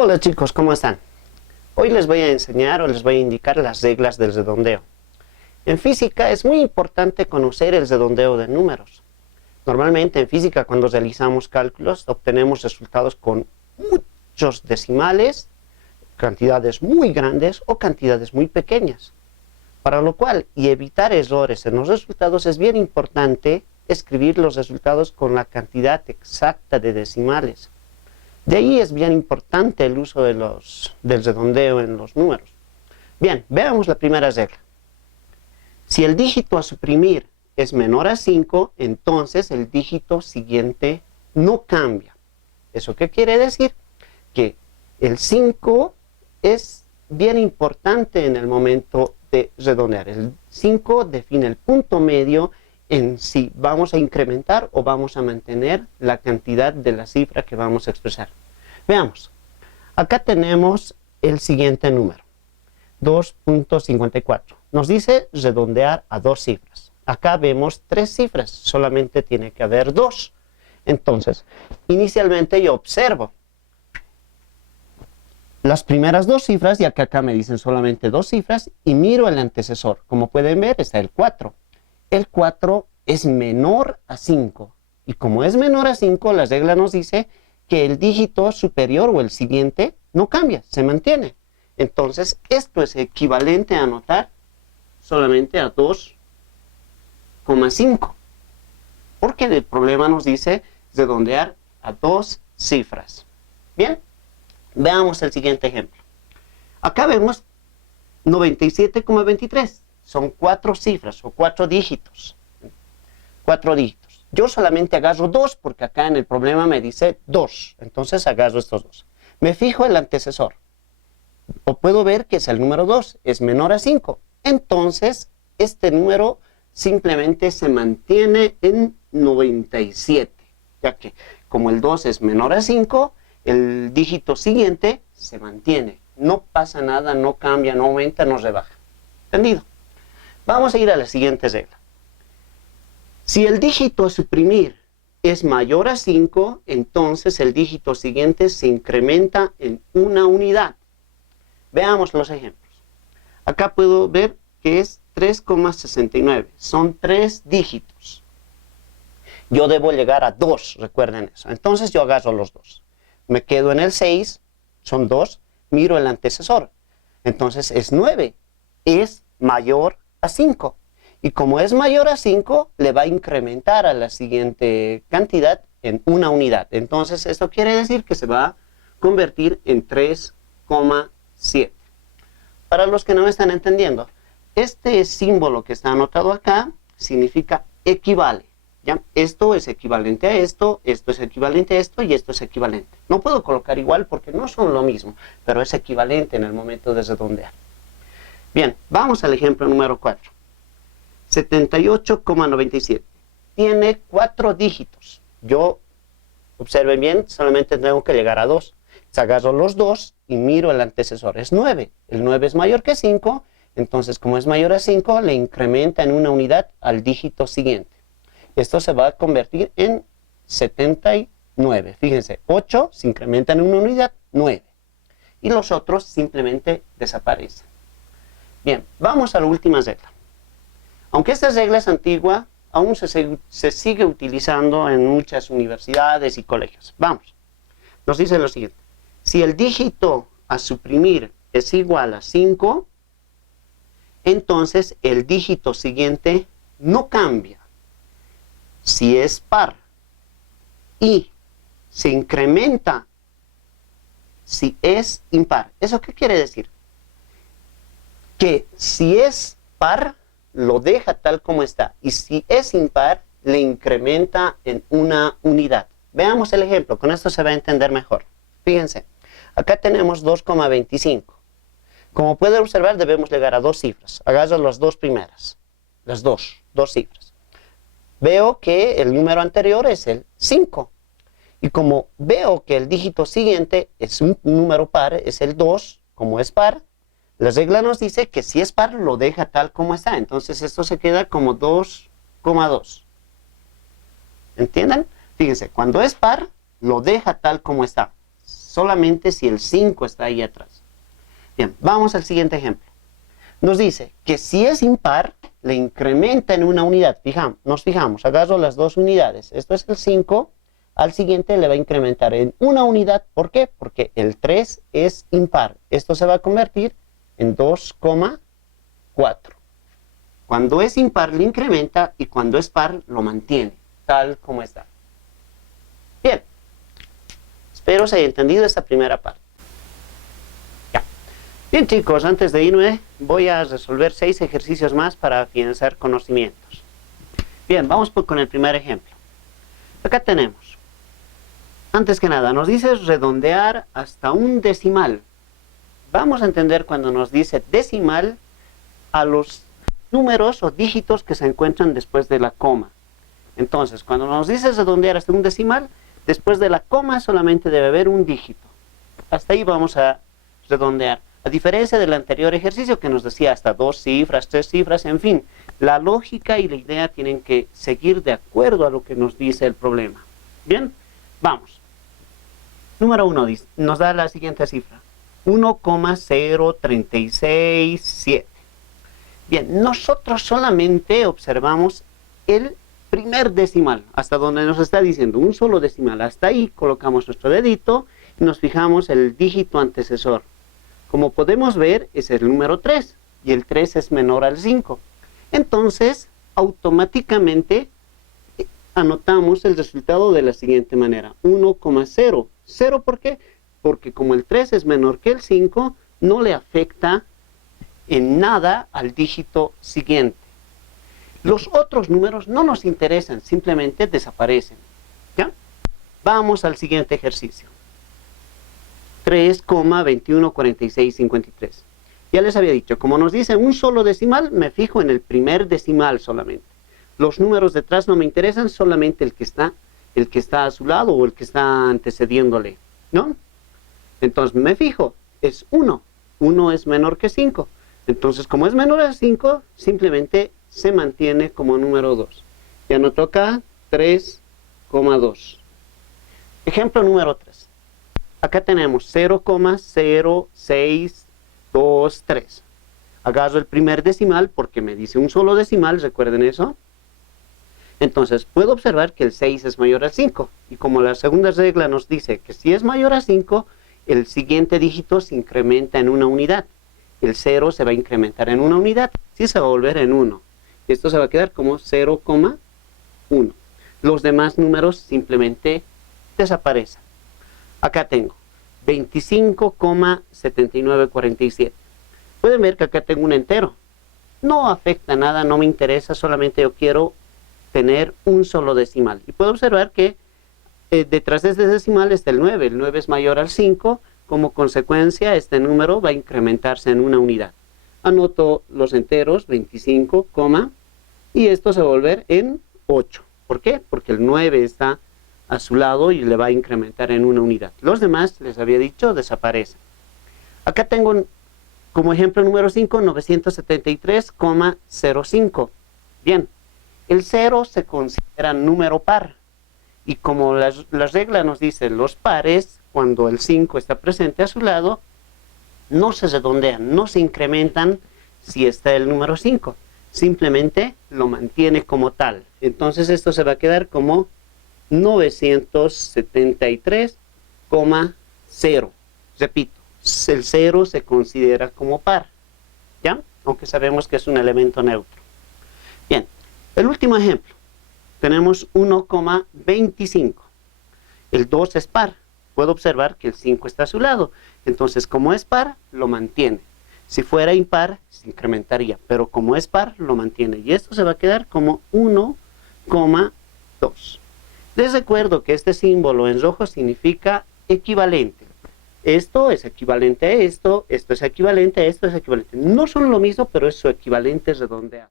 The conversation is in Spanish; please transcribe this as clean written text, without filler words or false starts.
Hola chicos, ¿cómo están? Hoy les voy a enseñar o les voy a indicar las reglas del redondeo. En física es muy importante conocer el redondeo de números. Normalmente en física cuando realizamos cálculos obtenemos resultados con muchos decimales, cantidades muy grandes o cantidades muy pequeñas. Para lo cual, y evitar errores en los resultados, es bien importante escribir los resultados con la cantidad exacta de decimales. De ahí es bien importante el uso del redondeo en los números. Bien, veamos la primera regla. Si el dígito a suprimir es menor a 5, entonces el dígito siguiente no cambia. ¿Eso qué quiere decir? Que el 5 es bien importante en el momento de redondear. El 5 define el punto medio en si vamos a incrementar o vamos a mantener la cantidad de la cifra que vamos a expresar. Veamos, acá tenemos el siguiente número, 2.54. Nos dice redondear a dos cifras. Acá vemos tres cifras, solamente tiene que haber dos. Entonces, inicialmente yo observo las primeras dos cifras, ya que acá me dicen solamente dos cifras, y miro el antecesor. Como pueden ver, está el 4. El 4 es menor a 5. Y como es menor a 5, la regla nos dice que el dígito superior o el siguiente no cambia, se mantiene. Entonces, esto es equivalente a anotar solamente a 2,5. Porque el problema nos dice redondear a dos cifras. Bien, veamos el siguiente ejemplo. Acá vemos 97,23. Son cuatro cifras o cuatro dígitos. Cuatro dígitos. Yo solamente agarro dos porque acá en el problema me dice 2. Entonces agarro estos dos. Me fijo el antecesor. O puedo ver que es el número 2. Es menor a 5. Entonces este número simplemente se mantiene en 97. Ya que como el 2 es menor a 5, el dígito siguiente se mantiene. No pasa nada, no cambia, no aumenta, no rebaja. ¿Entendido? Vamos a ir a la siguiente regla. Si el dígito a suprimir es mayor a 5, entonces el dígito siguiente se incrementa en una unidad. Veamos los ejemplos. Acá puedo ver que es 3,69. Son tres dígitos. Yo debo llegar a 2, recuerden eso. Entonces yo agarro los dos. Me quedo en el 6, son 2, miro el antecesor. Entonces es 9, es mayor a 5. Y como es mayor a 5, le va a incrementar a la siguiente cantidad en una unidad. Entonces, esto quiere decir que se va a convertir en 3,7. Para los que no me están entendiendo, este símbolo que está anotado acá significa equivale. ¿Ya? Esto es equivalente a esto es equivalente a esto y esto es equivalente. No puedo colocar igual porque no son lo mismo, pero es equivalente en el momento de redondear. Bien, vamos al ejemplo número 4. 78,97. Tiene cuatro dígitos. Yo, observen bien, solamente tengo que llegar a 2. Agarro los dos y miro el antecesor. Es 9. El 9 es mayor que 5. Entonces, como es mayor a 5, le incrementa en una unidad al dígito siguiente. Esto se va a convertir en 79. Fíjense, 8 se incrementa en una unidad, 9. Y los otros simplemente desaparecen. Bien, vamos a la última regla. Aunque esta regla es antigua, aún se sigue utilizando en muchas universidades y colegios. Vamos, nos dice lo siguiente. Si el dígito a suprimir es igual a 5, entonces el dígito siguiente no cambia. Si es par y se incrementa si es impar. ¿Eso qué quiere decir? Que si es par, lo deja tal como está. Y si es impar, le incrementa en una unidad. Veamos el ejemplo. Con esto se va a entender mejor. Fíjense. Acá tenemos 2,25. Como pueden observar, debemos llegar a dos cifras. Agarro las dos primeras. Las dos cifras. Veo que el número anterior es el 5. Y como veo que el dígito siguiente es un número par, es el 2, como es par, la regla nos dice que si es par, lo deja tal como está. Entonces esto se queda como 2,2. ¿Entienden? Fíjense, cuando es par, lo deja tal como está. solamente si el 5 está ahí atrás. Bien, vamos al siguiente ejemplo. Nos dice que si es impar, le incrementa en una unidad. Nos fijamos, agarro las dos unidades. Esto es el 5, al siguiente le va a incrementar en una unidad. ¿Por qué? Porque el 3 es impar. Esto se va a convertir en 2,4. Cuando es impar le incrementa y cuando es par lo mantiene, tal como está. Bien, espero se haya entendido esta primera parte. Ya. Bien chicos, antes de irme voy a resolver 6 ejercicios más para afianzar conocimientos. Bien, vamos con el primer ejemplo. Acá tenemos, antes que nada, nos dice redondear hasta un decimal. Vamos a entender cuando nos dice decimal a los números o dígitos que se encuentran después de la coma. Entonces, cuando nos dice redondear hasta un decimal, después de la coma solamente debe haber un dígito. Hasta ahí vamos a redondear. A diferencia del anterior ejercicio que nos decía hasta 2 cifras, 3 cifras, en fin. La lógica y la idea tienen que seguir de acuerdo a lo que nos dice el problema. Bien, vamos. Número 1 nos da la siguiente cifra. 1,0367. Bien, nosotros solamente observamos el primer decimal, hasta donde nos está diciendo un solo decimal. Hasta ahí colocamos nuestro dedito y nos fijamos el dígito antecesor. Como podemos ver, es el número 3 y el 3 es menor al 5. Entonces, automáticamente anotamos el resultado de la siguiente manera. 1,0. ¿0 por qué? Porque como el 3 es menor que el 5, no le afecta en nada al dígito siguiente. Los otros números no nos interesan, simplemente desaparecen. ¿Ya? Vamos al siguiente ejercicio. 3,214653. Ya les había dicho, como nos dice un solo decimal, me fijo en el primer decimal solamente. Los números detrás no me interesan, solamente el que está a su lado o el que está antecediéndole, ¿no? Entonces me fijo, es 1. 1 es menor que 5. Entonces, como es menor a 5, simplemente se mantiene como número 2. Ya nos toca 3,2. Ejemplo número 3. Acá tenemos 0,0623. Agarro el primer decimal porque me dice un solo decimal, recuerden eso. Entonces, puedo observar que el 6 es mayor al 5. Y como la segunda regla nos dice que si es mayor a 5, el siguiente dígito se incrementa en una unidad. El 0 se va a incrementar en una unidad, sí se va a volver en 1. Esto se va a quedar como 0,1. Los demás números simplemente desaparecen. Acá tengo 25,7947. Pueden ver que acá tengo un entero. No afecta nada, no me interesa, solamente yo quiero tener un solo decimal. Y puedo observar que detrás de este decimal está el 9. El 9 es mayor al 5. Como consecuencia, este número va a incrementarse en una unidad. Anoto los enteros, 25, y esto se va a volver en 8. ¿Por qué? Porque el 9 está a su lado y le va a incrementar en una unidad. Los demás, les había dicho, desaparecen. Acá tengo como ejemplo número 5, 973,05. Bien, el 0 se considera número par. Y como la regla nos dice los pares, cuando el 5 está presente a su lado, no se redondean, no se incrementan si está el número 5. Simplemente lo mantiene como tal. Entonces esto se va a quedar como 973,0. Repito, el 0 se considera como par, ¿ya? Aunque sabemos que es un elemento neutro. Bien, el último ejemplo. Tenemos 1,25. El 2 es par. Puedo observar que el 5 está a su lado. Entonces, como es par, lo mantiene. Si fuera impar, se incrementaría. Pero como es par, lo mantiene. Y esto se va a quedar como 1,2. Les recuerdo que este símbolo en rojo significa equivalente. Esto es equivalente a esto, esto es equivalente a esto, es equivalente. No son lo mismo, pero es su equivalente redondeado.